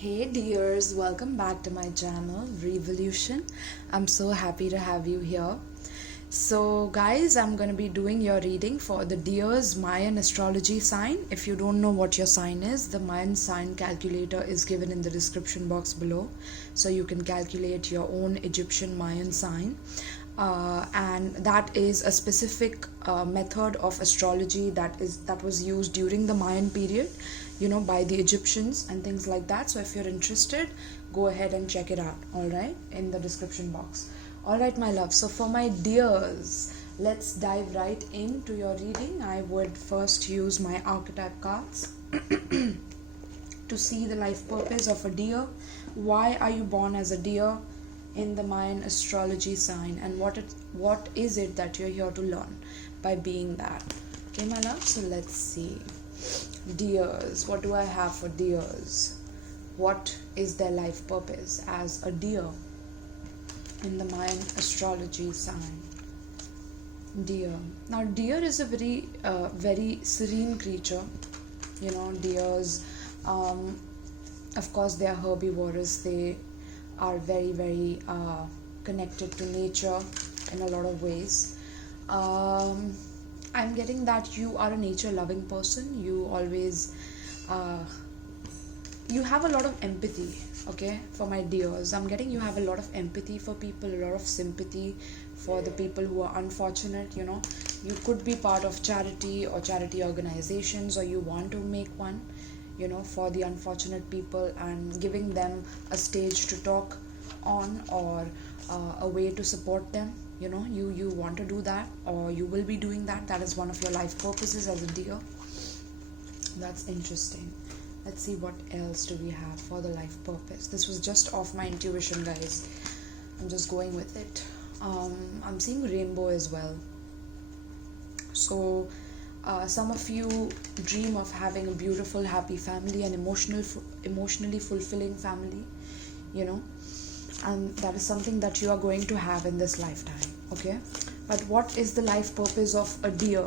Hey dears, welcome back to my channel Revolution. I'm so happy to have you here. So guys, I'm going to be doing your reading for the deer's Mayan astrology sign. If you don't know what your sign is, the Mayan sign calculator is given in the description box below, so you can calculate your own Egyptian Mayan sign. And that is a specific method of astrology that was used during the Mayan period, by the Egyptians and things like that. So if you're interested, go ahead and check it out, all right, in the description box. All right, my love. So for my dears, let's dive right into your reading. I would first use my archetype cards to see the life purpose of a deer. Why are you born as a deer in the Mayan astrology sign, and what is it that you're here to learn by being that? Okay, my love. So let's see. Deers, what do I have for deers? What is their life purpose as a deer in the Mayan astrology sign? Deer. Now deer is a very serene creature. Deers, of course, they are herbivores. They are very connected to nature in a lot of ways. I'm getting that you are a nature loving person. You always you have a lot of empathy. Okay, for my deers, I'm getting you have a lot of empathy for people, a lot of sympathy for the people who are unfortunate. You could be part of charity or charity organizations, or you want to make one, for the unfortunate people, and giving them a stage to talk on, or a way to support them. You want to do that, or you will be doing that. That is one of your life purposes as a deer. That's interesting. Let's see what else do we have for the life purpose. This was just off my intuition, guys. I'm just going with it. I'm seeing rainbow as well. So some of you dream of having a beautiful, happy family, and emotionally fulfilling family, and that is something that you are going to have in this lifetime. Okay, but what is the life purpose of a deer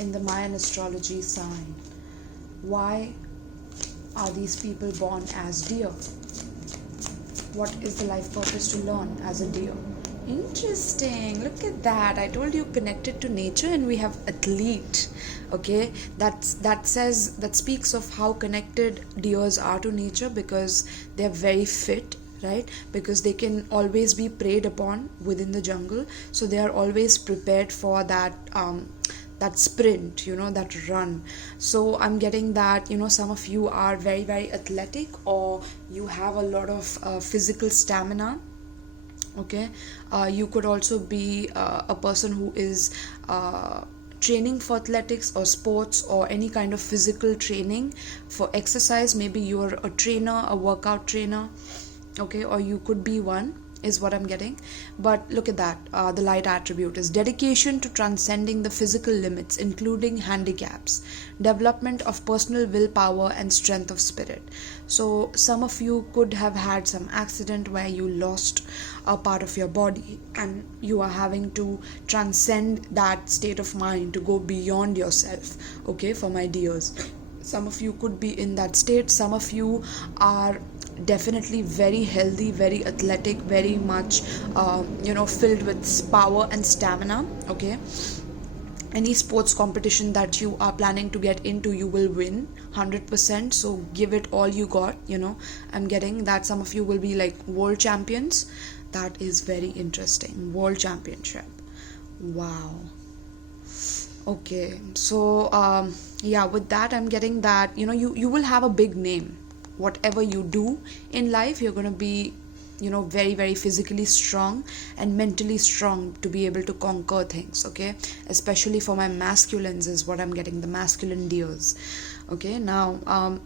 in the Mayan astrology sign? Why are these people born as deer? What is the life purpose to learn as a deer? Interesting. Look at that. I told you, connected to nature, and we have athlete. Okay, that speaks of how connected deers are to nature, because they are very fit, right? Because they can always be preyed upon within the jungle, so they are always prepared for that sprint, that run. So I'm getting that some of you are very athletic, or you have a lot of physical stamina. Okay, you could also be a person who is training for athletics or sports, or any kind of physical training for exercise. Maybe you're a trainer, a workout trainer. Okay, or you could be one, is what I'm getting. But look at that. The light attribute is dedication to transcending the physical limits, including handicaps, development of personal willpower, and strength of spirit. So some of you could have had some accident where you lost a part of your body, and you are having to transcend that state of mind to go beyond yourself. Okay, for my dears, some of you could be in that state. Some of you are definitely very healthy, very athletic, very much filled with power and stamina. Okay, any sports competition that you are planning to get into, you will win 100%. So give it all you got. I'm getting that some of you will be like world champions. That is very interesting. World championship. Wow. Okay, so with that, I'm getting that you will have a big name. Whatever you do in life, you're going to be very physically strong and mentally strong to be able to conquer things. Okay, especially for my masculines is what I'm getting, the masculine deers. Okay, now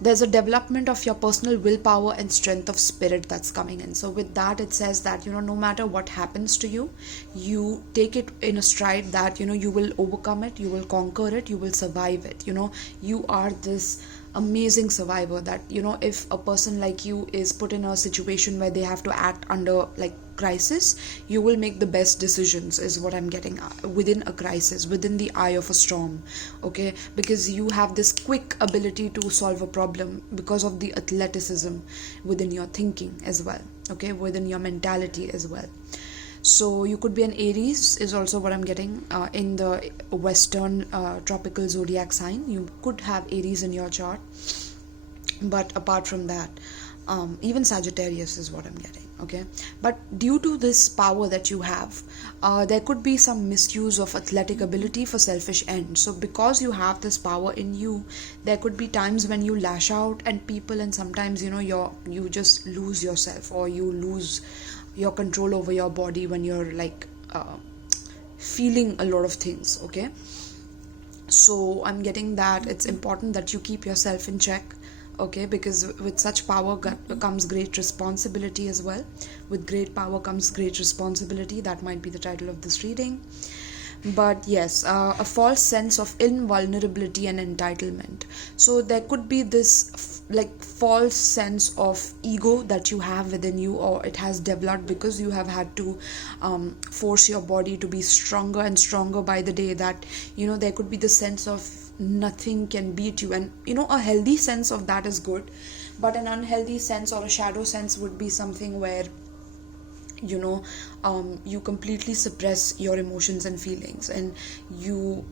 there's a development of your personal willpower and strength of spirit that's coming in. So with that, it says that no matter what happens to you, you take it in a stride, that you will overcome it, you will conquer it, you will survive it. You are this amazing survivor, that if a person like you is put in a situation where they have to act under like crisis, you will make the best decisions, is what I'm getting, within a crisis, within the eye of a storm. Okay, because you have this quick ability to solve a problem because of the athleticism within your thinking as well, okay, within your mentality as well. So you could be an Aries, is also what I'm getting, in the Western tropical zodiac sign. You could have Aries in your chart, but apart from that, even Sagittarius is what I'm getting. Okay, but due to this power that you have, there could be some misuse of athletic ability for selfish ends. So because you have this power in you, there could be times when you lash out at people, and sometimes you just lose yourself, or you lose your control over your body when you're like feeling a lot of things. Okay, so I'm getting that it's important that you keep yourself in check. Okay, because with such power comes great responsibility as well. With great power comes great responsibility. That might be the title of this reading. But yes, a false sense of invulnerability and entitlement. So there could be this like false sense of ego that you have within you, or it has developed because you have had to force your body to be stronger and stronger by the day, that there could be the sense of nothing can beat you. And a healthy sense of that is good, but an unhealthy sense or a shadow sense would be something where you completely suppress your emotions and feelings, and you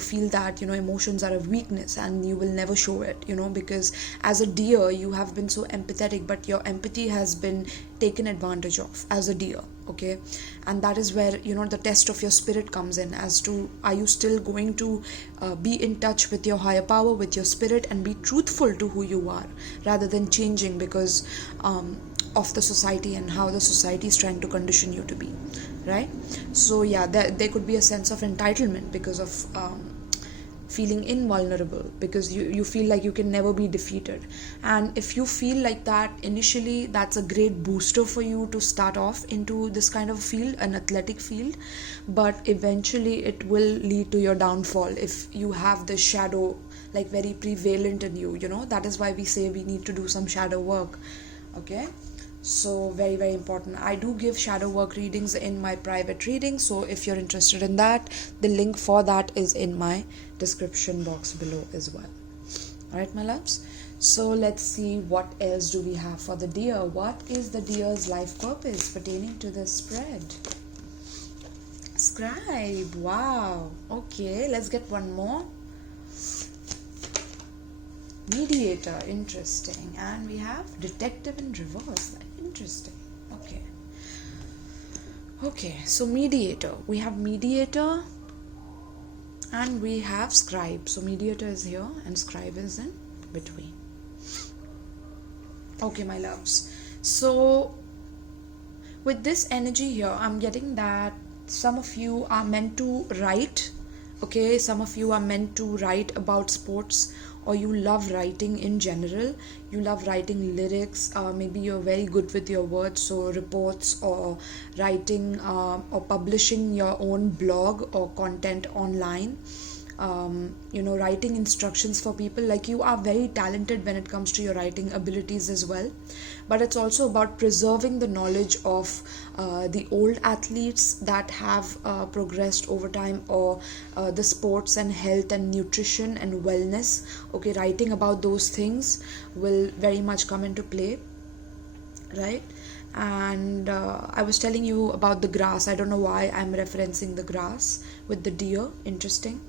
feel that emotions are a weakness and you will never show it, because as a deer you have been so empathetic, but your empathy has been taken advantage of as a deer. Okay, and that is where the test of your spirit comes in, as to are you still going to be in touch with your higher power, with your spirit, and be truthful to who you are, rather than changing because of the society and how the society is trying to condition you to be, right? So yeah, there could be a sense of entitlement because of feeling invulnerable, because you feel like you can never be defeated. And if you feel like that initially, that's a great booster for you to start off into this kind of field, an athletic field. But eventually it will lead to your downfall if you have this shadow like very prevalent in you. That is why we say we need to do some shadow work. Okay, so very, very important. I do give shadow work readings in my private reading, so if you're interested in that, the link for that is in my description box below as well. Alright, my loves, so let's see what else do we have for the deer. What is the deer's life purpose pertaining to this spread? Scribe. Wow. Okay, let's get one more. Mediator. Interesting. And we have detective in reverse. Interesting. Okay, so mediator. We have mediator and we have scribe. So mediator is here and scribe is in between. Okay, my loves, so with this energy here, I'm getting that some of you are meant to write. Okay, some of you are meant to write about sports, or you love writing in general. You love writing lyrics, maybe you're very good with your words, so reports, or writing or publishing your own blog or content online. Writing instructions for people. Like, you are very talented when it comes to your writing abilities as well. But it's also about preserving the knowledge of the old athletes that have progressed over time, or the sports and health and nutrition and wellness. Okay, writing about those things will very much come into play, right? And I was telling you about the grass. I don't know why I'm referencing the grass with the deer. Interesting.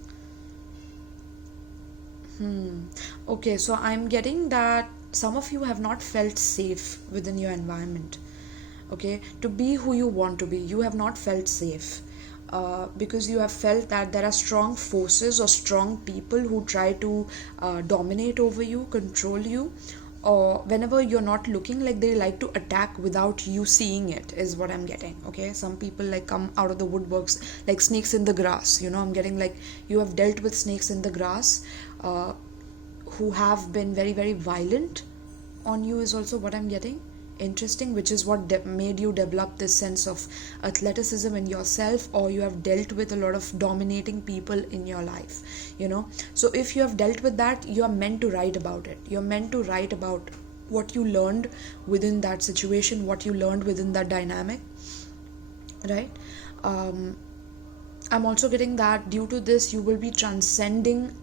Okay, so I'm getting that some of you have not felt safe within your environment. Okay, to be who you want to be, you have not felt safe, because you have felt that there are strong forces or strong people who try to dominate over you, control you, or whenever you're not looking, like they like to attack without you seeing it, is what I'm getting. Okay, some people like come out of the woodworks like snakes in the grass. I'm getting like you have dealt with snakes in the grass who have been very, very violent on you, is also what I'm getting interesting, which is what made you develop this sense of athleticism in yourself, or you have dealt with a lot of dominating people in your life, so if you have dealt with that, you are meant to write about it. You're meant to write about what you learned within that situation, what you learned within that dynamic, right? I'm also getting that due to this, you will be transcending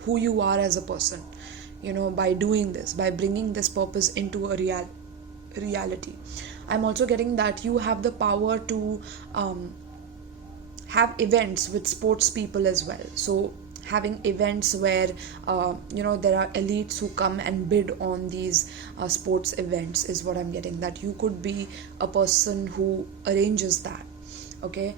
who you are as a person, by doing this, by bringing this purpose into a reality. I'm also getting that you have the power to have events with sports people as well. So having events where there are elites who come and bid on these sports events is what I'm getting, that you could be a person who arranges that. Okay,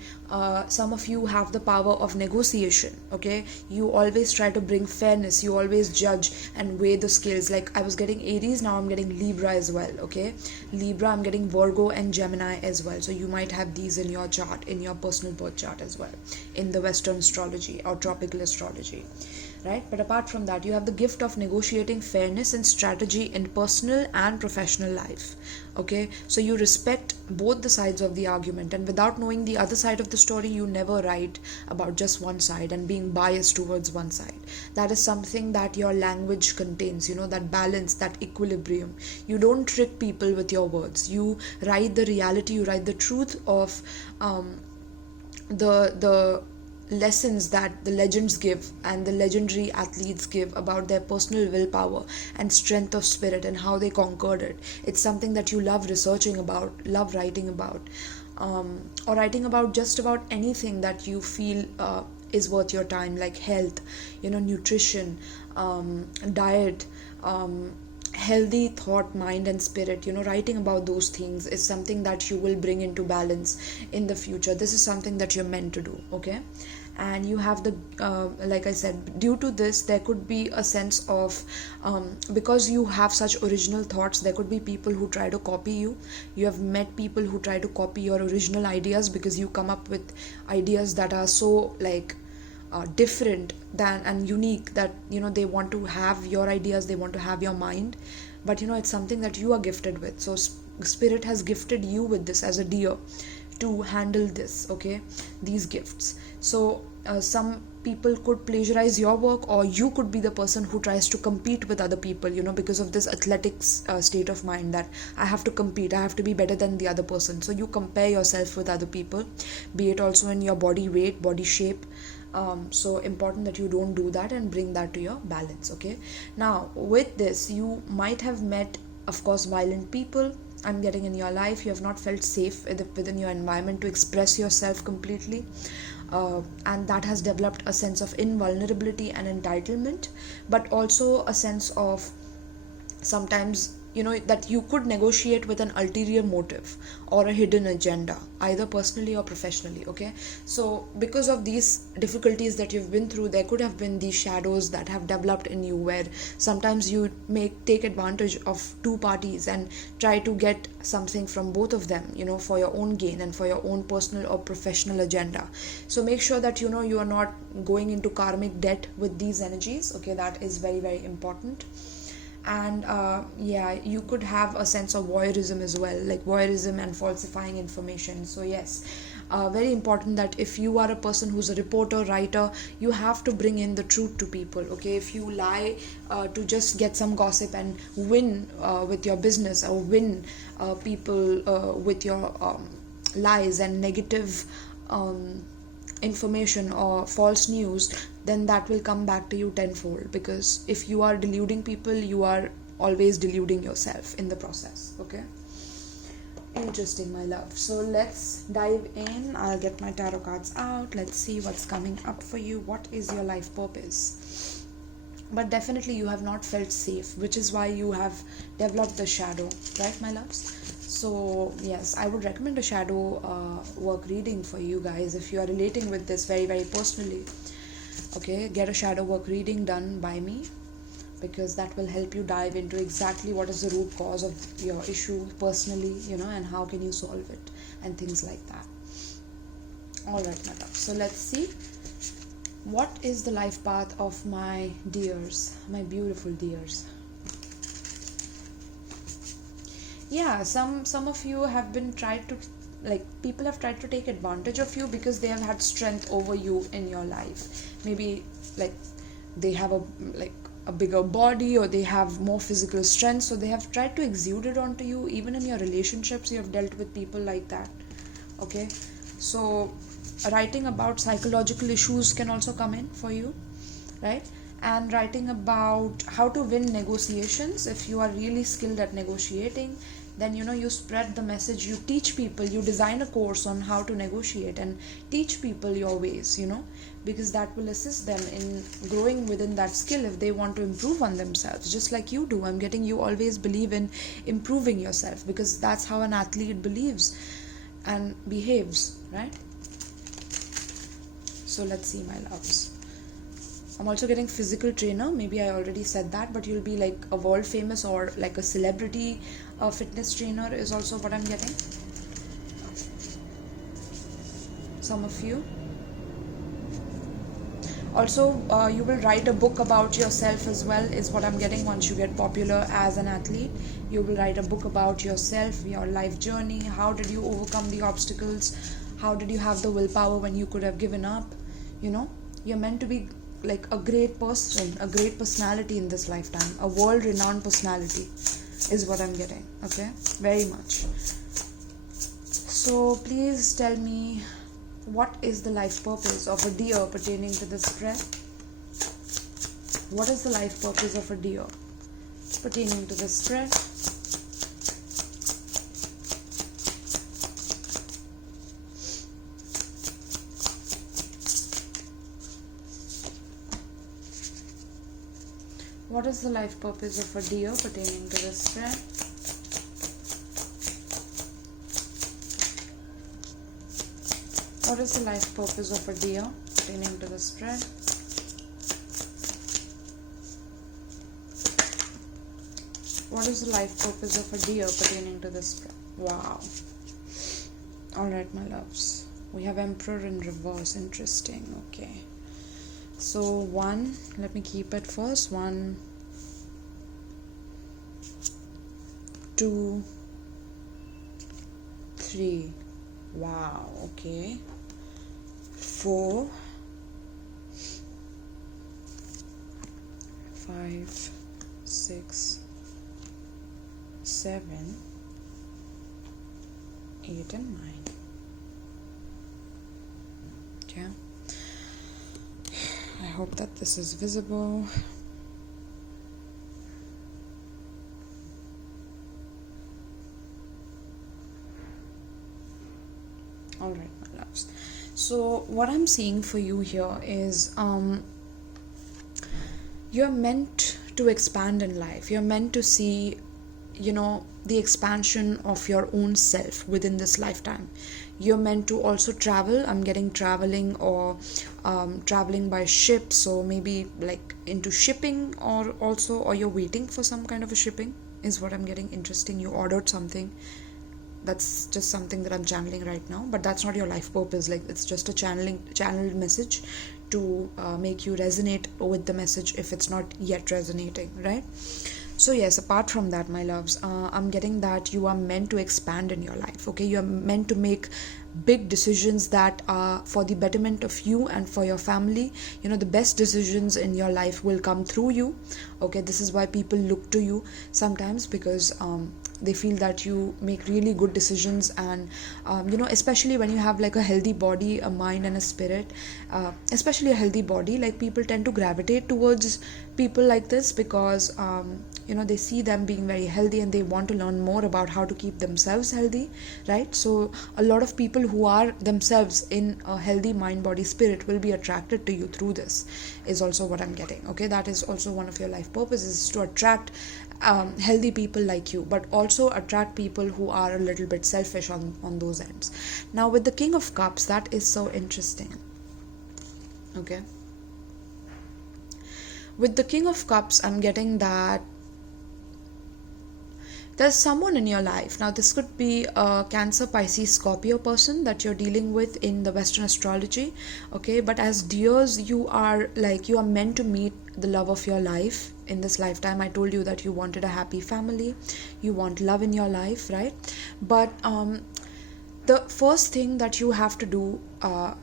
some of you have the power of negotiation. Okay, you always try to bring fairness, you always judge and weigh the scales. Like I was getting Aries, now I'm getting Libra as well. Okay, Libra, I'm getting Virgo and Gemini as well. So you might have these in your chart, in your personal birth chart as well, in the Western astrology or tropical astrology, right? But apart from that, you have the gift of negotiating fairness and strategy in personal and professional life. Okay, so you respect both the sides of the argument, and without knowing the other side of the story, you never write about just one side and being biased towards one side. That is something that your language contains, that balance, that equilibrium. You don't trick people with your words. You write the reality, you write the truth of the lessons that the legends give and the legendary athletes give about their personal willpower and strength of spirit and how they conquered it. It's something that you love researching about, love writing about, or writing about just about anything that you feel is worth your time, like health, nutrition, diet, healthy thought, mind and spirit. Writing about those things is something that you will bring into balance in the future. This is something that you're meant to do. Okay, and you have the like I said, due to this, there could be a sense of because you have such original thoughts, there could be people who try to copy you. You have met people who try to copy your original ideas because you come up with ideas that are so different than and unique that they want to have your ideas, they want to have your mind, but it's something that you are gifted with. So spirit has gifted you with this as a deer to handle this, okay, these gifts. So some people could plagiarize your work, or you could be the person who tries to compete with other people, because of this athletics state of mind, that I have to compete, I have to be better than the other person. So you compare yourself with other people, be it also in your body weight, body shape. So important that you don't do that and bring that to your balance. Okay, now with this, you might have met, of course, violent people. I'm getting in your life, you have not felt safe within your environment to express yourself completely, and that has developed a sense of invulnerability and entitlement, but also a sense of sometimes that you could negotiate with an ulterior motive or a hidden agenda, either personally or professionally. Okay, so because of these difficulties that you've been through, there could have been these shadows that have developed in you, where sometimes you may take advantage of two parties and try to get something from both of them, for your own gain and for your own personal or professional agenda. So make sure that you are not going into karmic debt with these energies. Okay, that is very, very important. And you could have a sense of voyeurism as well, like voyeurism and falsifying information. So yes, very important that if you are a person who's a reporter, writer, you have to bring in the truth to people. Okay, if you lie to just get some gossip and win with your business, or win people with your lies and negative information or false news, then that will come back to you tenfold, because if you are deluding people, you are always deluding yourself in the process. Okay, interesting, my love. So let's dive in. I'll get my tarot cards out. Let's see what's coming up for you. What is your life purpose? But definitely you have not felt safe, which is why you have developed the shadow, right, my loves? So yes, I would recommend a shadow work reading for you guys if you are relating with this very, very personally. Okay, get a shadow work reading done by me, because that will help you dive into exactly what is the root cause of your issue personally, and how can you solve it and things like that. All right, my love. So let's see, what is the life path of my deers, my beautiful deers. Yeah, some of you have been tried to, like, people have tried to take advantage of you because they have had strength over you in your life. Maybe, like, they have a bigger body, or they have more physical strength, so they have tried to exude it onto you. Even in your relationships, you have dealt with people like that. Okay, so writing about psychological issues can also come in for you, right? And writing about how to win negotiations. If you are really skilled at negotiating, then you spread the message, you teach people, you design a course on how to negotiate and teach people your ways, because that will assist them in growing within that skill if they want to improve on themselves, just like you do. I'm getting you always believe in improving yourself, because that's how an athlete believes and behaves, right? So let's see, my loves. I'm also getting physical trainer. Maybe I already said that, but you'll be like a world famous or like a celebrity fitness trainer is also what I'm getting. Some of you. Also, you will write a book about yourself as well, is what I'm getting. Once you get popular as an athlete, you will write a book about yourself, your life journey. How did you overcome the obstacles? How did you have the willpower when you could have given up? You're meant to be like a great person, a great personality in this lifetime, a world-renowned personality is what I'm getting. Okay, very much. So please tell me, what is the life purpose of a deer pertaining to this spread? What is the life purpose of a deer pertaining to this spread? What is the life purpose of a deer pertaining to this spread? What is the life purpose of a deer pertaining to the spread? What is the life purpose of a deer pertaining to this spread? Wow. Alright, my loves. We have Emperor in reverse. Interesting. Okay. So 1, let me keep it first. 1, 2, 3. Wow. Okay. 4, 5, 6, 7, 8 and 9. Okay. I hope that this is visible. Alright, my loves. So what I'm seeing for you here is you're meant to expand in life. You're meant to see the expansion of your own self within this lifetime. You're meant to also travel. I'm getting traveling, or traveling by ship, so maybe like into shipping, or you're waiting for some kind of a shipping is what I'm getting. Interesting. You ordered something. That's just something that I'm channeling right now, but that's not your life purpose. Like, it's just a channeled message to make you resonate with the message if it's not yet resonating, right? So yes, apart from that, my loves, I'm getting that you are meant to expand in your life. Okay, you are meant to make big decisions that are for the betterment of you and for your family. The best decisions in your life will come through you. Okay, this is why people look to you sometimes, because they feel that you make really good decisions, and especially when you have like a healthy body, a mind and a spirit, especially a healthy body, like people tend to gravitate towards people like this, because they see them being very healthy and they want to learn more about how to keep themselves healthy, right? So a lot of people who are themselves in a healthy mind, body, spirit will be attracted to you through this, is also what I'm getting. Okay, that is also one of your life purposes, to attract healthy people like you, but also attract people who are a little bit selfish on those ends. Now with the King of Cups, that is so interesting. Okay, with the King of Cups, I'm getting that there's someone in your life. Now this could be a Cancer, Pisces, Scorpio person that you're dealing with in the Western astrology. Okay, but as deers, you are meant to meet the love of your life. in this lifetime. I told you that you wanted a happy family, you want love in your life, right? But the first thing that you have to do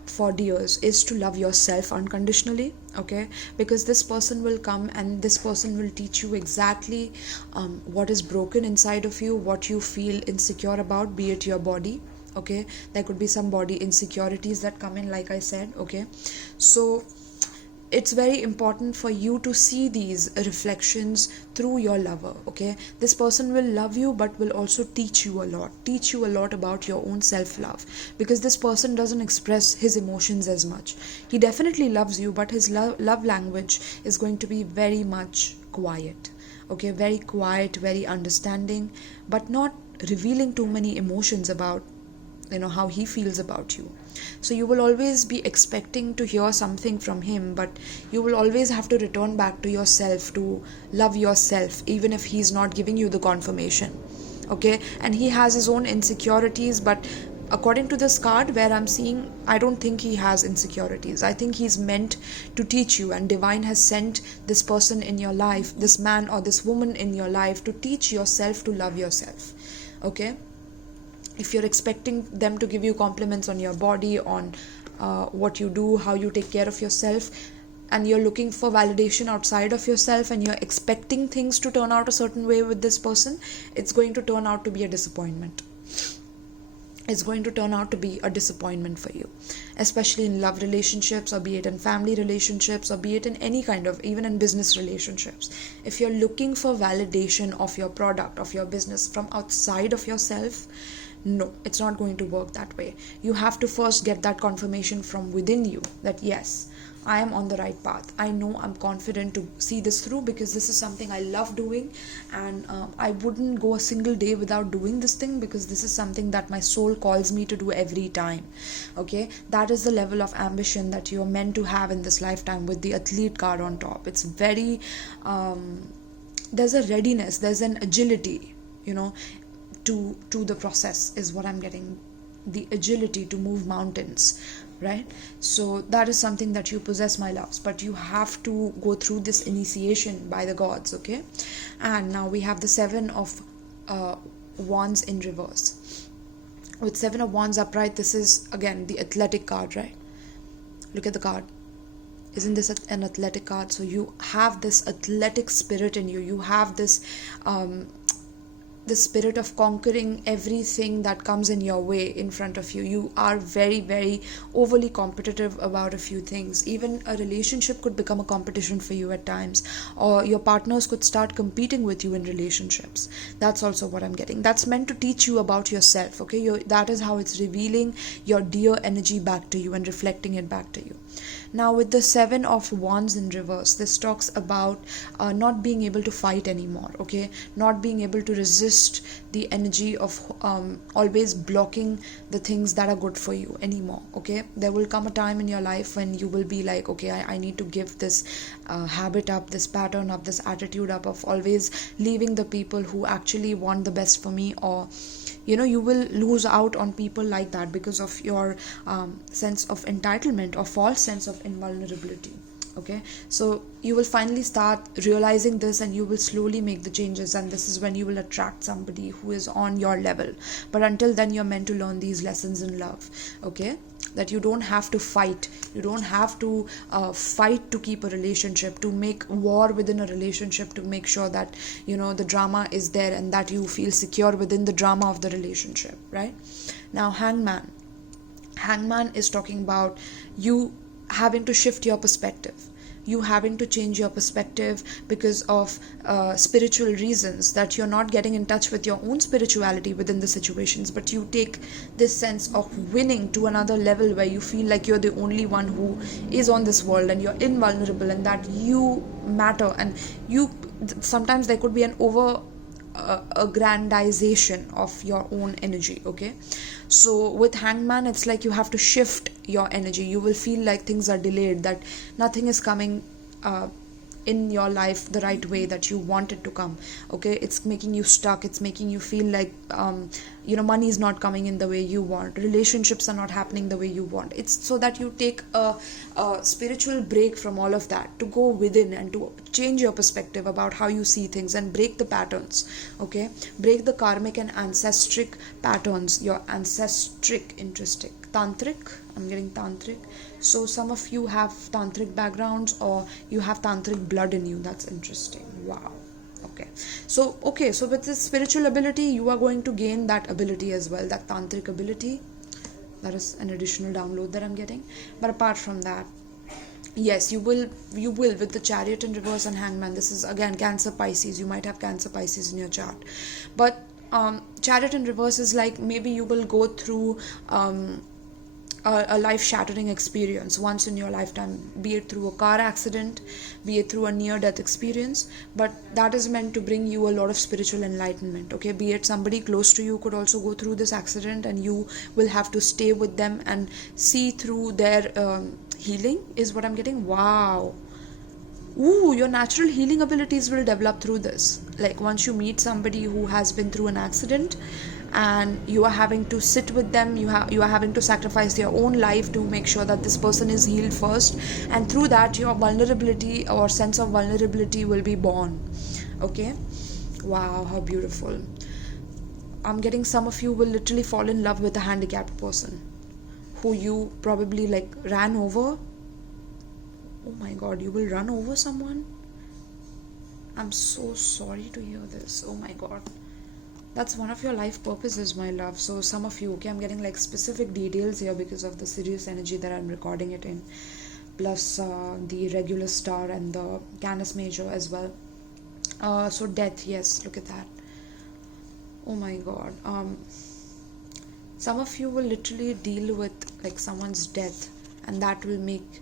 for deers is to love yourself unconditionally, okay? Because this person will come and this person will teach you exactly what is broken inside of you, what you feel insecure about, be it your body, okay? There could be some body insecurities that come in, like I said, okay? So it's very important for you to see these reflections through your lover, okay? This person will love you but will also teach you a lot about your own self-love, because this person doesn't express his emotions as much. He definitely loves you, but his love language is going to be very much quiet, okay? Very quiet, very understanding, but not revealing too many emotions about how he feels about you. So you will always be expecting to hear something from him, but you will always have to return back to yourself, to love yourself, even if he's not giving you the confirmation, okay? And he has his own insecurities, but according to this card where I'm seeing, I don't think he has insecurities. I think he's meant to teach you, and divine has sent this person in your life, this man or this woman in your life, to teach yourself to love yourself, okay? If you're expecting them to give you compliments on your body, on what you do, how you take care of yourself, and you're looking for validation outside of yourself, and you're expecting things to turn out a certain way with this person, it's going to turn out to be a disappointment. It's going to turn out to be a disappointment for you, especially in love relationships, or be it in family relationships, or be it in any kind of, even in business relationships. If you're looking for validation of your product, of your business from outside of yourself, no, it's not going to work that way. You have to first get that confirmation from within you that yes, I am on the right path. I know I'm confident to see this through, because this is something I love doing, and I wouldn't go a single day without doing this thing, because this is something that my soul calls me to do every time, okay? That is the level of ambition that you're meant to have in this lifetime, with the athlete card on top. It's very there's a readiness, there's an agility, to the process is what I'm getting. The agility to move mountains, right? So that is something that you possess, my loves, but you have to go through this initiation by the gods, okay? And now we have the 7 of wands in reverse. With 7 of wands upright, this is again the athletic card, right? Look at the card. Isn't this an athletic card? So you have this athletic spirit in you. You have this the spirit of conquering everything that comes in your way in front of you. You are very, very overly competitive about a few things. Even a relationship could become a competition for you at times, or your partners could start competing with you in relationships. That's also what I'm getting. That's meant to teach you about yourself, okay? That is how it's revealing your dear energy back to you and reflecting it back to you. Now with the 7 of wands in reverse, this talks about not being able to fight anymore, okay? Not being able to resist the energy of always blocking the things that are good for you anymore, okay? There will come a time in your life when you will be like, okay, I need to give this habit up, this pattern up, this attitude up of always leaving the people who actually want the best for me, or you will lose out on people like that because of your sense of entitlement or false sense of invulnerability, okay? So you will finally start realizing this, and you will slowly make the changes, and this is when you will attract somebody who is on your level. But until then, you're meant to learn these lessons in love, okay? That you don't have to fight. You don't have to fight to keep a relationship, to make war within a relationship, to make sure that the drama is there and that you feel secure within the drama of the relationship, right? Now hangman is talking about you having to shift your perspective, you having to change your perspective because of spiritual reasons, that you're not getting in touch with your own spirituality within the situations, but you take this sense of winning to another level where you feel like you're the only one who is on this world, and you're invulnerable, and that you matter, and sometimes there could be an aggrandization of your own energy, okay? So with hangman, it's like you have to shift your energy. You will feel like things are delayed, that nothing is coming in your life the right way that you want it to come, okay? It's making you stuck. It's making you feel like money is not coming in the way you want, relationships are not happening the way you want. It's so that you take a spiritual break from all of that, to go within and to change your perspective about how you see things and break the patterns. Okay, break the karmic and ancestric patterns, your ancestric, interesting, tantric, I'm getting tantric. So some of you have tantric backgrounds, or you have tantric blood in you. That's interesting. Wow. Okay, so with this spiritual ability, you are going to gain that ability as well, that tantric ability. That is an additional download that I'm getting. But apart from that, yes, you will with the Chariot in reverse and Hangman. This is again Cancer Pisces. You might have Cancer Pisces in your chart, but Chariot in reverse is like, maybe you will go through a life-shattering experience once in your lifetime, be it through a car accident, be it through a near-death experience, but that is meant to bring you a lot of spiritual enlightenment. Okay, be it somebody close to you could also go through this accident, and you will have to stay with them and see through their healing, is what I'm getting. Wow. Ooh, your natural healing abilities will develop through this. Like, once you meet somebody who has been through an accident, and you are having to sit with them, you are having to sacrifice your own life to make sure that this person is healed first, and through that your vulnerability or sense of vulnerability will be born. Okay, wow, how beautiful. I'm getting some of you will literally fall in love with a handicapped person who you probably like ran over. Oh my god, you will run over someone? I'm so sorry to hear this. Oh my god. That's one of your life purposes, my love. So some of you, okay, I'm getting like specific details here because of the Sirius energy that I'm recording it in, plus the regular star and the Canis Major as well. So death, yes, look at that. Oh my god. Some of you will literally deal with like someone's death, and that will make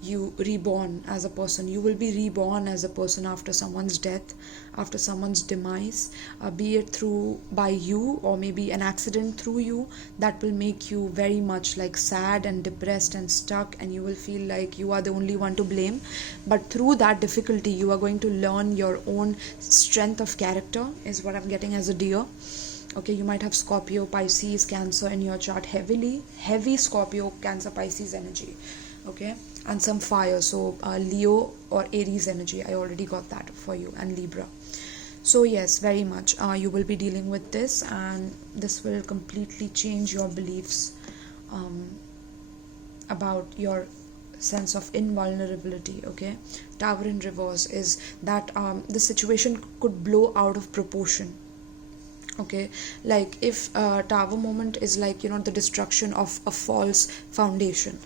you reborn as a person. You will be reborn as a person after someone's death, after someone's demise, be it through by you, or maybe an accident through you, that will make you very much like sad and depressed and stuck, and you will feel like you are the only one to blame. But through that difficulty, you are going to learn your own strength of character, is what I'm getting as a deer. Okay, you might have Scorpio, Pisces, Cancer in your chart, heavy Scorpio, Cancer, Pisces energy. Okay, and some fire, so Leo or Aries energy, I already got that for you, and Libra. So yes, very much you will be dealing with this, and this will completely change your beliefs about your sense of invulnerability. Okay, Tower in reverse is that the situation could blow out of proportion. Okay, like if tower moment is like, the destruction of a false foundation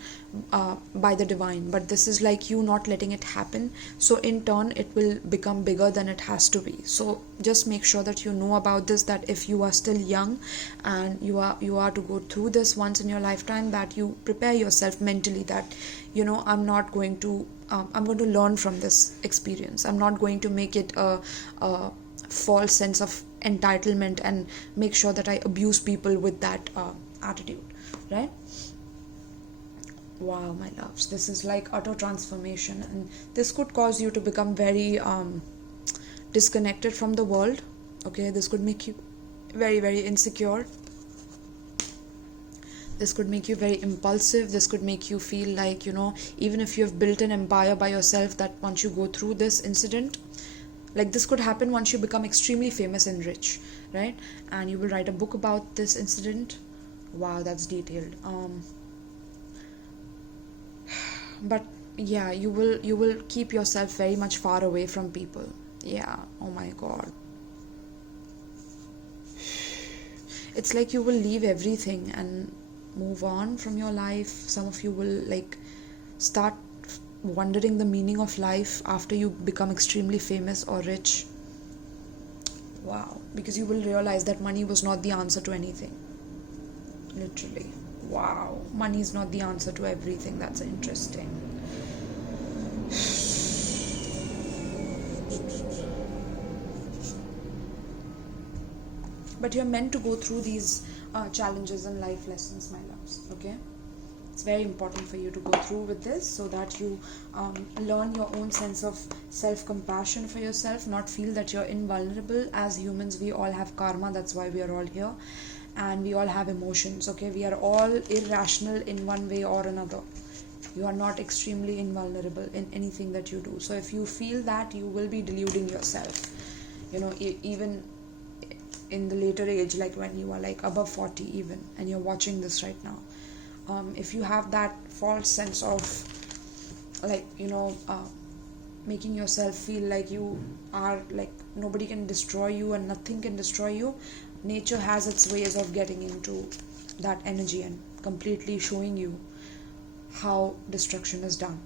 by the divine, but this is like you not letting it happen, so in turn it will become bigger than it has to be. So just make sure that you know about this, that if you are still young and you are to go through this once in your lifetime, that you prepare yourself mentally that I'm going to learn from this experience. I'm not going to make it a false sense of entitlement and make sure that I abuse people with that attitude, right? Wow, my loves, this is like utter transformation, and this could cause you to become very disconnected from the world. Okay, this could make you very, very insecure. This could make you very impulsive. This could make you feel like, even if you have built an empire by yourself, that once you go through this incident, like this could happen once you become extremely famous and rich, right? And you will write a book about this incident. Wow, that's detailed. But yeah, you will keep yourself very much far away from people. Yeah, oh my god. It's like you will leave everything and move on from your life. Some of you will like start wondering the meaning of life after you become extremely famous or rich. Wow, because you will realize that money was not the answer to anything. Literally. Wow, money is not the answer to everything. That's interesting. But you're meant to go through these challenges and life lessons, my loves. Okay, it's very important for you to go through with this, so that you learn your own sense of self-compassion for yourself, not feel that you're invulnerable. As humans, we all have karma, that's why we are all here. and we all have emotions, okay? We are all irrational in one way or another. You are not extremely invulnerable in anything that you do. So if you feel that, you will be deluding yourself. Even in the later age, like when you are like above 40 even, and you're watching this right now, if you have that false sense of like making yourself feel like you are like nobody can destroy you and nothing can destroy you, nature has its ways of getting into that energy and completely showing you how destruction is done.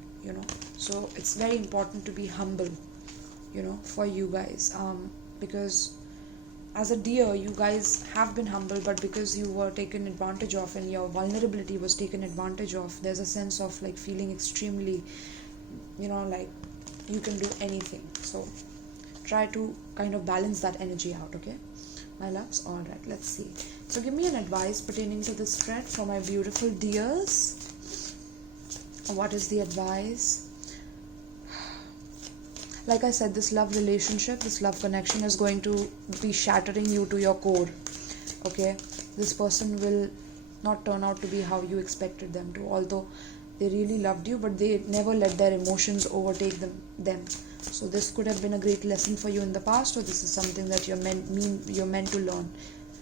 So it's very important to be humble, for you guys, because as a deer you guys have been humble, but because you were taken advantage of and your vulnerability was taken advantage of, there's a sense of like feeling extremely like you can do anything. So try to kind of balance that energy out, okay, my loves? All right, let's see. So give me an advice pertaining to this spread for my beautiful deers. What is the advice? Like I said, this love relationship, this love connection is going to be shattering you to your core, okay? This person will not turn out to be how you expected them to, although they really loved you, but they never let their emotions overtake them. So this could have been a great lesson for you in the past, or this is something that you're meant to learn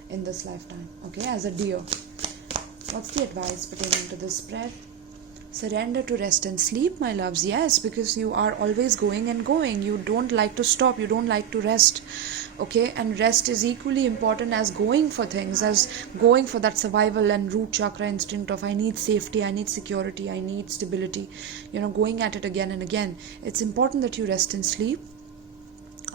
in this lifetime, okay, as a deer. What's the advice pertaining to this spread? Surrender to rest and sleep, my loves. Yes, because you are always going and going. You don't like to stop. You don't like to rest. Okay, and rest is equally important as going for things, as going for that survival and root chakra instinct of I need safety, I need security, I need stability. Going at it again and again. It's important that you rest and sleep.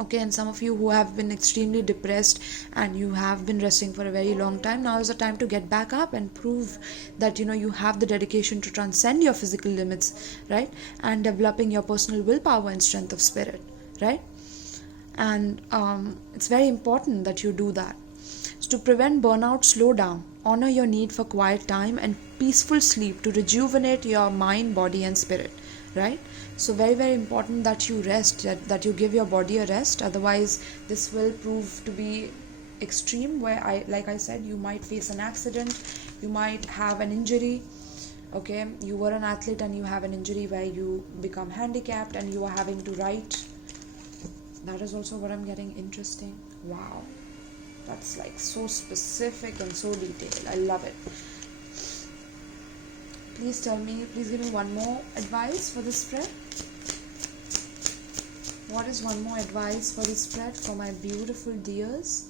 Okay, and some of you who have been extremely depressed and you have been resting for a very long time, now is the time to get back up and prove that you have the dedication to transcend your physical limits, right? And developing your personal willpower and strength of spirit, right? And it's very important that you do that. So to prevent burnout, slow down. Honor your need for quiet time and peaceful sleep to rejuvenate your mind, body and spirit, right? So very, very important that you rest, that you give your body a rest. Otherwise, this will prove to be extreme, where like I said, you might face an accident, you might have an injury. Okay, you were an athlete and you have an injury where you become handicapped and you are having to write. That is also what I'm getting. Interesting. Wow, that's like so specific and so detailed. I love it. Please give me one more advice for this spread. What is one more advice for this spread for my beautiful deers?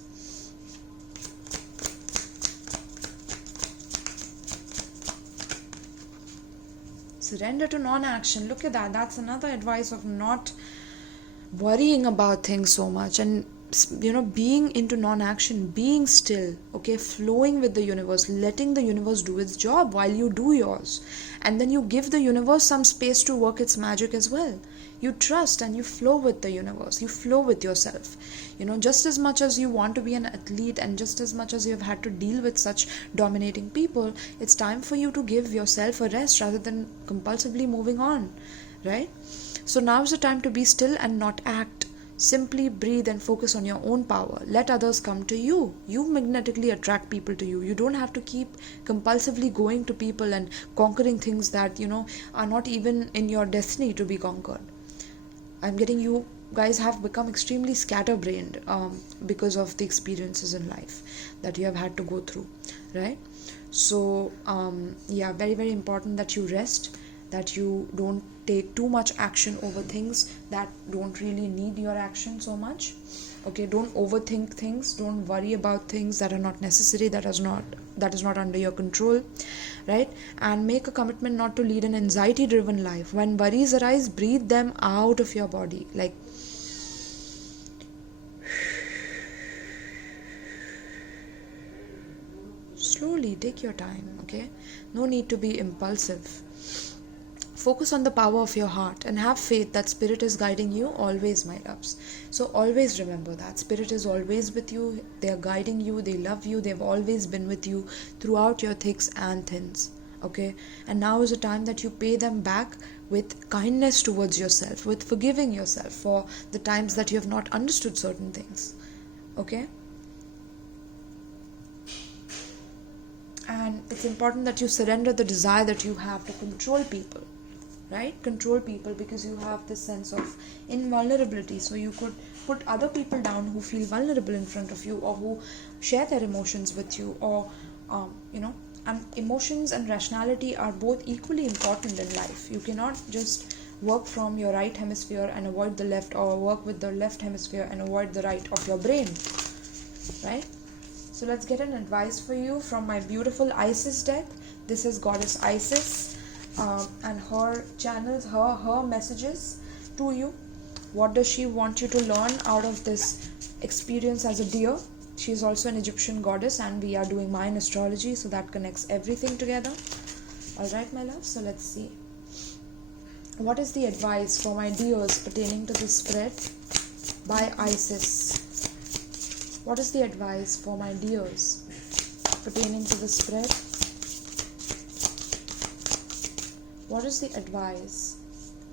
Surrender to non-action. Look at that. That's another advice of not worrying about things so much and being into non-action, being still, okay, flowing with the universe, letting the universe do its job while you do yours, and then you give the universe some space to work its magic as well. You trust and you flow with the universe, you flow with yourself. Just as much as you want to be an athlete and just as much as you have had to deal with such dominating people, it's time for you to give yourself a rest rather than compulsively moving on, right? So now is the time to be still and not act. Simply breathe and focus on your own power. Let others come to you. You magnetically attract people to you. You don't have to keep compulsively going to people and conquering things that, are not even in your destiny to be conquered. I'm getting you guys have become extremely scatterbrained because of the experiences in life that you have had to go through, right? So, very, very important that you rest, that you don't take too much action over things that don't really need your action so much. Okay, don't overthink things, don't worry about things that are not necessary, that is not under your control, right? And make a commitment not to lead an anxiety driven life. When worries arise, breathe them out of your body, like slowly. Take your time, okay? No need to be impulsive. Focus on the power of your heart and have faith that spirit is guiding you always, my loves. So always remember that spirit is always with you. They are guiding you, they love you, they've always been with you throughout your thicks and thins, okay? And now is the time that you pay them back with kindness towards yourself, with forgiving yourself for the times that you have not understood certain things, okay? it's important that you surrender the desire that you have to control people, right? Control people, because you have this sense of invulnerability. So you could put other people down who feel vulnerable in front of you, or who share their emotions with you, or and emotions and rationality are both equally important in life. You cannot just work from your right hemisphere and avoid the left, or work with the left hemisphere and avoid the right of your brain, right? So let's get an advice for you from my beautiful Isis deck. This is Goddess Isis, and her channels, her messages to you. What does she want you to learn out of this experience as a deer? She is also an Egyptian goddess, and we are doing Mayan astrology, so that connects everything together. Alright, my love, so let's see. What is the advice for my deers pertaining to this spread by Isis? What is the advice for my deers pertaining to the spread? What is the advice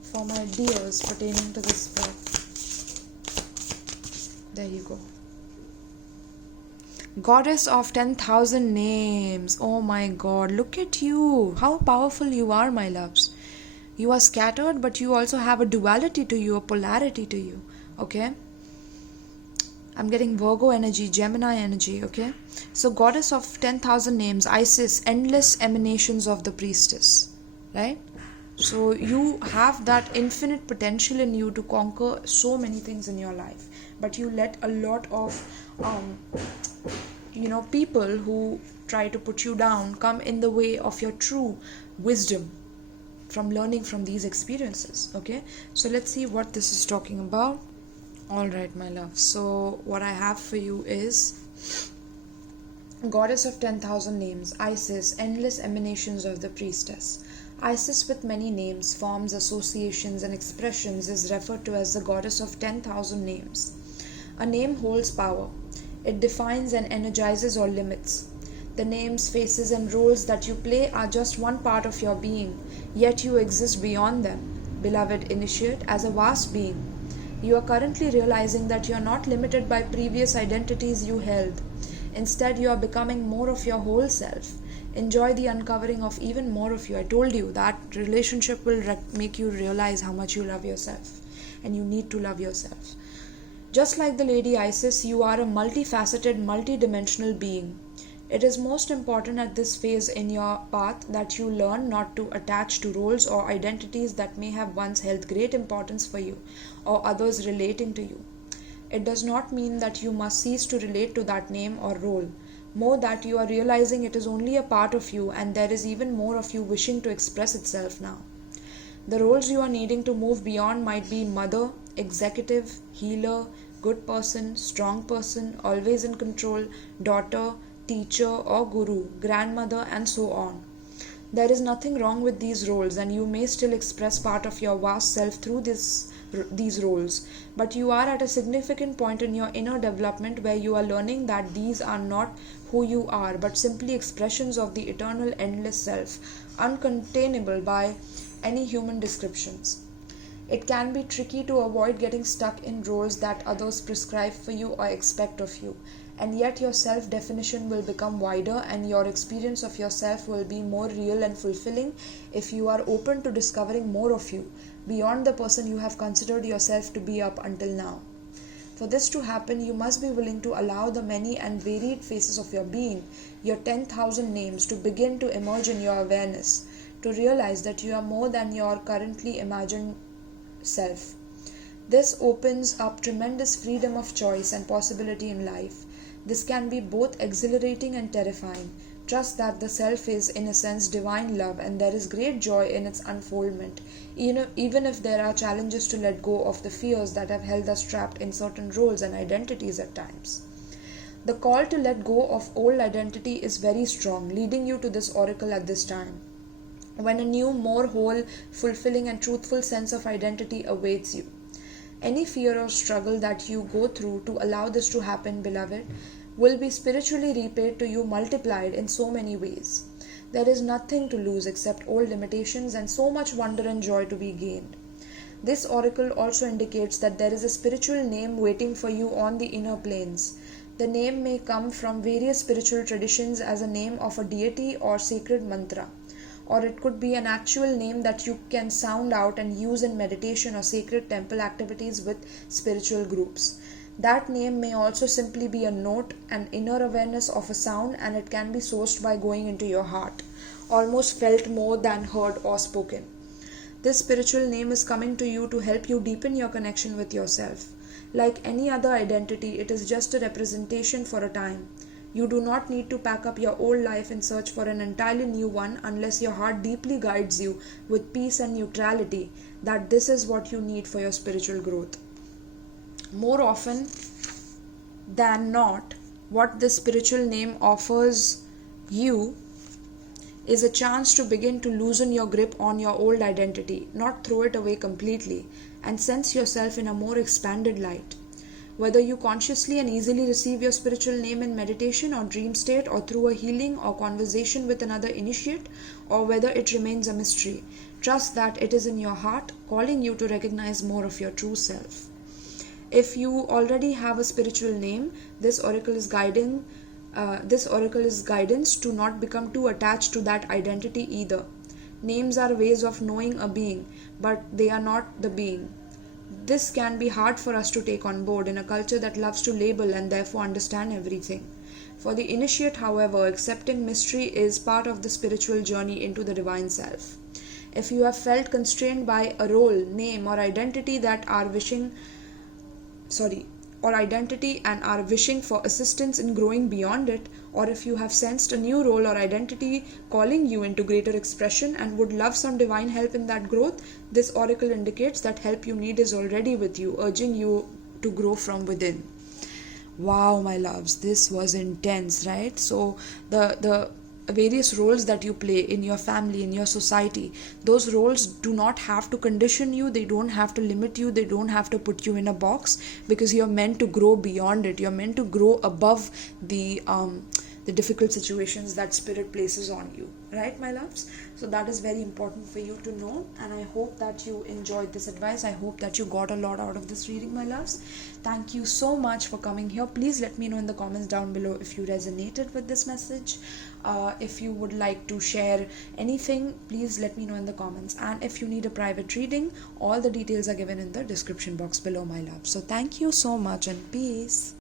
for my deers pertaining to the spread? There you go. Goddess of 10,000 names. Oh my God, look at you. How powerful you are, my loves. You are scattered, but you also have a duality to you, a polarity to you. Okay? I'm getting Virgo energy, Gemini energy, okay? So Goddess of 10,000 names, Isis, endless emanations of the priestess, right? So you have that infinite potential in you to conquer so many things in your life. But you let a lot of, people who try to put you down come in the way of your true wisdom from learning from these experiences, okay? So let's see what this is talking about. Alright, my love. So what I have for you is Goddess of 10,000 names, Isis, endless emanations of the priestess. Isis, with many names, forms, associations, and expressions, is referred to as the Goddess of 10,000 names. A name holds power. It defines and energizes or limits. The names, faces, and roles that you play are just one part of your being, yet you exist beyond them. Beloved initiate, as a vast being, you are currently realizing that you are not limited by previous identities you held. Instead, you are becoming more of your whole self. Enjoy the uncovering of even more of you. I told you that relationship will make you realize how much you love yourself, and you need to love yourself. Just like the Lady Isis, you are a multifaceted, multidimensional being. It is most important at this phase in your path that you learn not to attach to roles or identities that may have once held great importance for you or others relating to you. It does not mean that you must cease to relate to that name or role. More that you are realizing it is only a part of you, and there is even more of you wishing to express itself now. The roles you are needing to move beyond might be mother, executive, healer, good person, strong person, always in control, daughter, teacher or guru, grandmother, and so on. There is nothing wrong with these roles, and you may still express part of your vast self through these roles, but you are at a significant point in your inner development where you are learning that these are not who you are, but simply expressions of the eternal endless self, uncontainable by any human descriptions. It can be tricky to avoid getting stuck in roles that others prescribe for you or expect of you, and yet your self-definition will become wider and your experience of yourself will be more real and fulfilling if you are open to discovering more of you, beyond the person you have considered yourself to be up until now. For this to happen, you must be willing to allow the many and varied faces of your being, your 10,000 names, to begin to emerge in your awareness, to realize that you are more than your currently imagined self. This opens up tremendous freedom of choice and possibility in life. This can be both exhilarating and terrifying. Trust that the self is, in a sense, divine love, and there is great joy in its unfoldment, even if there are challenges to let go of the fears that have held us trapped in certain roles and identities at times. The call to let go of old identity is very strong, leading you to this oracle at this time, when a new, more whole, fulfilling, and truthful sense of identity awaits you. Any fear or struggle that you go through to allow this to happen, beloved, will be spiritually repaid to you multiplied in so many ways. There is nothing to lose except old limitations and so much wonder and joy to be gained. This oracle also indicates that there is a spiritual name waiting for you on the inner planes. The name may come from various spiritual traditions as a name of a deity or sacred mantra, or it could be an actual name that you can sound out and use in meditation or sacred temple activities with spiritual groups. That name may also simply be a note, an inner awareness of a sound, and it can be sourced by going into your heart, almost felt more than heard or spoken. This spiritual name is coming to you to help you deepen your connection with yourself. Like any other identity, it is just a representation for a time. You do not need to pack up your old life and search for an entirely new one unless your heart deeply guides you with peace and neutrality that this is what you need for your spiritual growth. More often than not, what this spiritual name offers you is a chance to begin to loosen your grip on your old identity, not throw it away completely, and sense yourself in a more expanded light. Whether you consciously and easily receive your spiritual name in meditation or dream state or through a healing or conversation with another initiate, or whether it remains a mystery, trust that it is in your heart calling you to recognize more of your true self. If you already have a spiritual name, this oracle is guidance to not become too attached to that identity either. Names are ways of knowing a being, but they are not the being. This can be hard for us to take on board in a culture that loves to label and therefore understand everything. For the initiate, however, accepting mystery is part of the spiritual journey into the divine self. If you have felt constrained by a role, name, or identity and are wishing for assistance in growing beyond it, or if you have sensed a new role or identity calling you into greater expression and would love some divine help in that growth, this oracle indicates that help you need is already with you, urging you to grow from within. Wow, my loves, this was intense, right? So the various roles that you play in your family, in your society, those roles do not have to condition you, they don't have to limit you, they don't have to put you in a box, because you're meant to grow beyond it. You're meant to grow above the difficult situations that spirit places on you, right, my loves? So that is very important for you to know, and I hope that you enjoyed this advice. I hope that you got a lot out of this reading, my loves. Thank you so much for coming here. Please let me know in the comments down below if you resonated with this message. If you would like to share anything, please let me know in the comments. And if you need a private reading, all the details are given in the description box below, my love. So thank you so much and peace.